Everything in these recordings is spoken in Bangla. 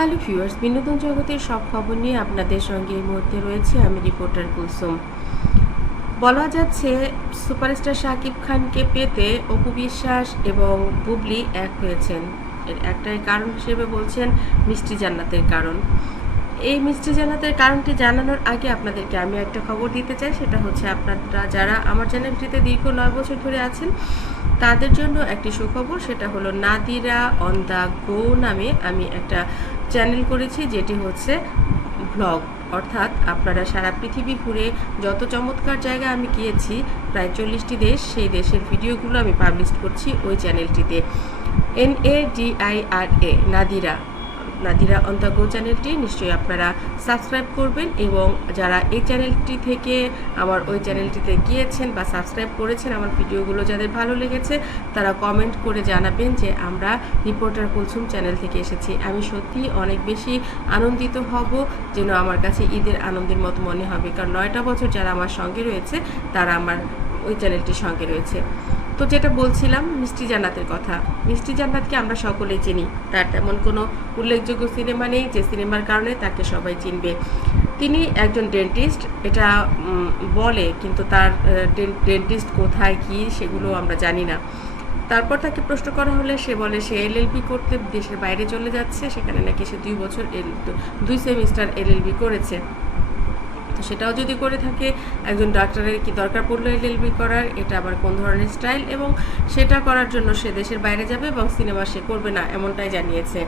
হ্যালো ভিউয়ার্স, বিনোদন জগতের সব খবর নিয়ে আপনাদের সঙ্গে এই মুহূর্তে রয়েছে আমি রিপোর্টার কুলসুম। বলা যাচ্ছে, সুপারস্টার শাকিব খানকে পেতে অপু বিশ্বাস এবং বুবলি এক হয়েছেন। এর একটাই কারণ হিসেবে বলছেন মিষ্টি জান্নাতের কারণ। এই মিষ্টি জান্নাতের কারণটি জানানোর আগে আপনাদেরকে আমি একটা খবর দিতে চাই, সেটা হচ্ছে আপনারা যারা আমার চ্যানেলটিতে দীর্ঘ নয় বছর ধরে আছেন, তাদের জন্য একটি সুখবর, সেটা হলো নাদিরা অন দ্য গো নামে আমি একটা চ্যানেল করেছি, যেটি হচ্ছে ব্লগ অর্থাৎ আপনারা সারা পৃথিবী ঘুরে যত চমৎকার জায়গা আমি গিয়েছি, প্রায় চল্লিশটি দেশ, সেই দেশের ভিডিওগুলো আমি পাবলিশ করছি ওই চ্যানেলটিতে N A D A Nadira. Nadira অন্তাগো চ্যানেলটি নিশ্চয়ই আপনারা সাবস্ক্রাইব করবেন এবং যারা এই চ্যানেলটি থেকে আমার ওই চ্যানেলটিতে গিয়েছেন বা সাবস্ক্রাইব করেছেন আমার ভিডিওগুলো যাদের ভালো লেগেছে, তারা কমেন্ট করে জানাবেন যে আমরা রিপোর্টার কুলসুম চ্যানেল থেকে এসেছি। আমি সত্যি অনেক বেশি আনন্দিত হব যেন আমার কাছে ঈদের আনন্দের মতো মনে হবে। কারণ নয়টা বছর যারা আমার সঙ্গে রয়েছে, তারা আমার ওই চ্যানেলটির সঙ্গে রয়েছে। তো যেটা বলছিলাম, মিষ্টি জান্নাতের কথা। মিষ্টি জান্নাতকে আমরা সকলেই চিনি। তার তেমন কোনো উল্লেখযোগ্য সিনেমা নেই যে সিনেমার কারণে তাকে সবাই চিনবে। তিনি একজন ডেন্টিস্ট এটা বলে, কিন্তু তার ডেন্টিস্ট কোথায়, কি, সেগুলো আমরা জানি না। তারপর তাকে প্রশ্ন করা হলে সে বলে, সে এলএলবি করতে দেশের বাইরে চলে যাচ্ছে, সেখানে নাকি সে দুই বছর দুই সেমিস্টার এলএলবি করেছে। তো সেটাও যদি করে থাকে, একজন ডাক্তারের কি দরকার পড়ল এল এলএলবি করার, এটা আবার কোন ধরনের স্টাইল? এবং সেটা করার জন্য সে দেশের বাইরে যাবে এবং সিনেমা সে করবে না, এমনটাই জানিয়েছে।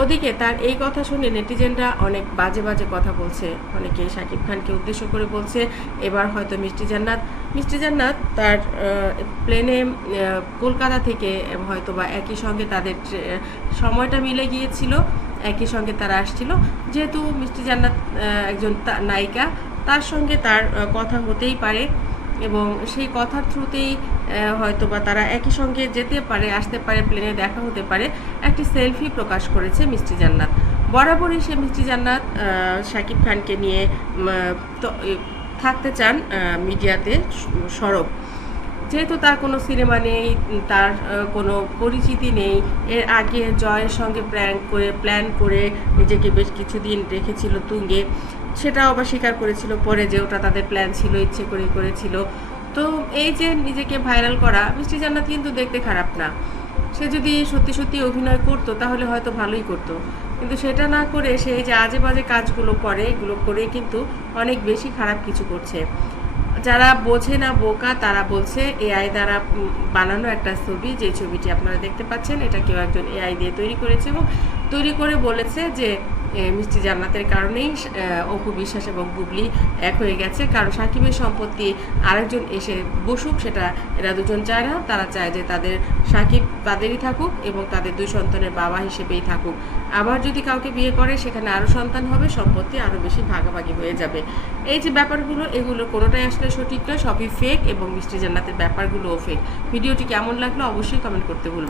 ওদিকে তার এই কথা শুনে নেটিজেনরা অনেক বাজে বাজে কথা বলছে। অনেকে শাকিব খানকে উদ্দেশ্য করে বলছে, এবার হয়তো মিষ্টি জান্নাত। মিষ্টি জান্নাত তার প্লেনে কলকাতা থেকে হয়তো বা একই সঙ্গে তাদের সময়টা মিলে গিয়েছিল, একই সঙ্গে তারা আসছিল। যেহেতু মিষ্টি জান্নাত একজন নায়িকা, তার সঙ্গে তার কথা হতেই পারে। এবং সেই কথার থ্রুতেই হয়তো বা তারা একই সঙ্গে যেতে পারে, আসতে পারে, প্লেনে দেখা হতে পারে। একটি সেলফি প্রকাশ করেছে মিষ্টি জান্নাত। বরাবরই সে মিষ্টি জান্নাত শাকিব খানকে নিয়ে থাকতে চান মিডিয়াতে সরব। যেহেতু তার কোনো সিনেমা নেই, তার কোনো পরিচিতি নেই, এর আগে জয়ের সঙ্গে প্ল্যান করে প্ল্যান করে নিজেকে বেশ কিছুদিন রেখেছিল তুঙ্গে। সেটাও আবার স্বীকার করেছিল পরে যে ওটা তাদের প্ল্যান ছিল, ইচ্ছে করে করেছিল। তো এই যে নিজেকে ভাইরাল করা, মিষ্টি জান্নাত কিন্তু দেখতে খারাপ না। সে যদি সত্যি সত্যি অভিনয় করতো, তাহলে হয়তো ভালোই করতো। কিন্তু সেটা না করে সে এই যে আজে বাজে কাজগুলো করে, এগুলো করে কিন্তু অনেক বেশি খারাপ কিছু করছে। যারা বোঝে না বোকা, তারা বলছে এআই দ্বারা বানানো একটা ছবি, যে ছবিটি আপনারা দেখতে পাচ্ছেন, এটা কেউ একজন এআই দিয়ে তৈরি করেছে এবং তৈরি করে বলেছে যে মিষ্টি জান্নাতের কারণেই অপু বিশ্বাস এবং বুবলি এক হয়ে গেছে। কারণ সাকিবের সম্পত্তি আরেকজন এসে বসুক, সেটা এরা দুজন চায় না। তারা চায় যে তাদের সাকিব তাদেরই থাকুক এবং তাদের দুই সন্তানের বাবা হিসেবেই থাকুক। আবার যদি কাউকে বিয়ে করে, সেখানে আরও সন্তান হবে, সম্পত্তি আরও বেশি ভাগাভাগি হয়ে যাবে। এই যে ব্যাপারগুলো, এগুলো কোনোটাই আসলে সঠিক নয়, সবই ফেক এবং মিষ্টি জান্নাতের ব্যাপারগুলোও ফেক ভিডিওটি কেমন লাগল, অবশ্যই কমেন্ট করতে ভুলবেন।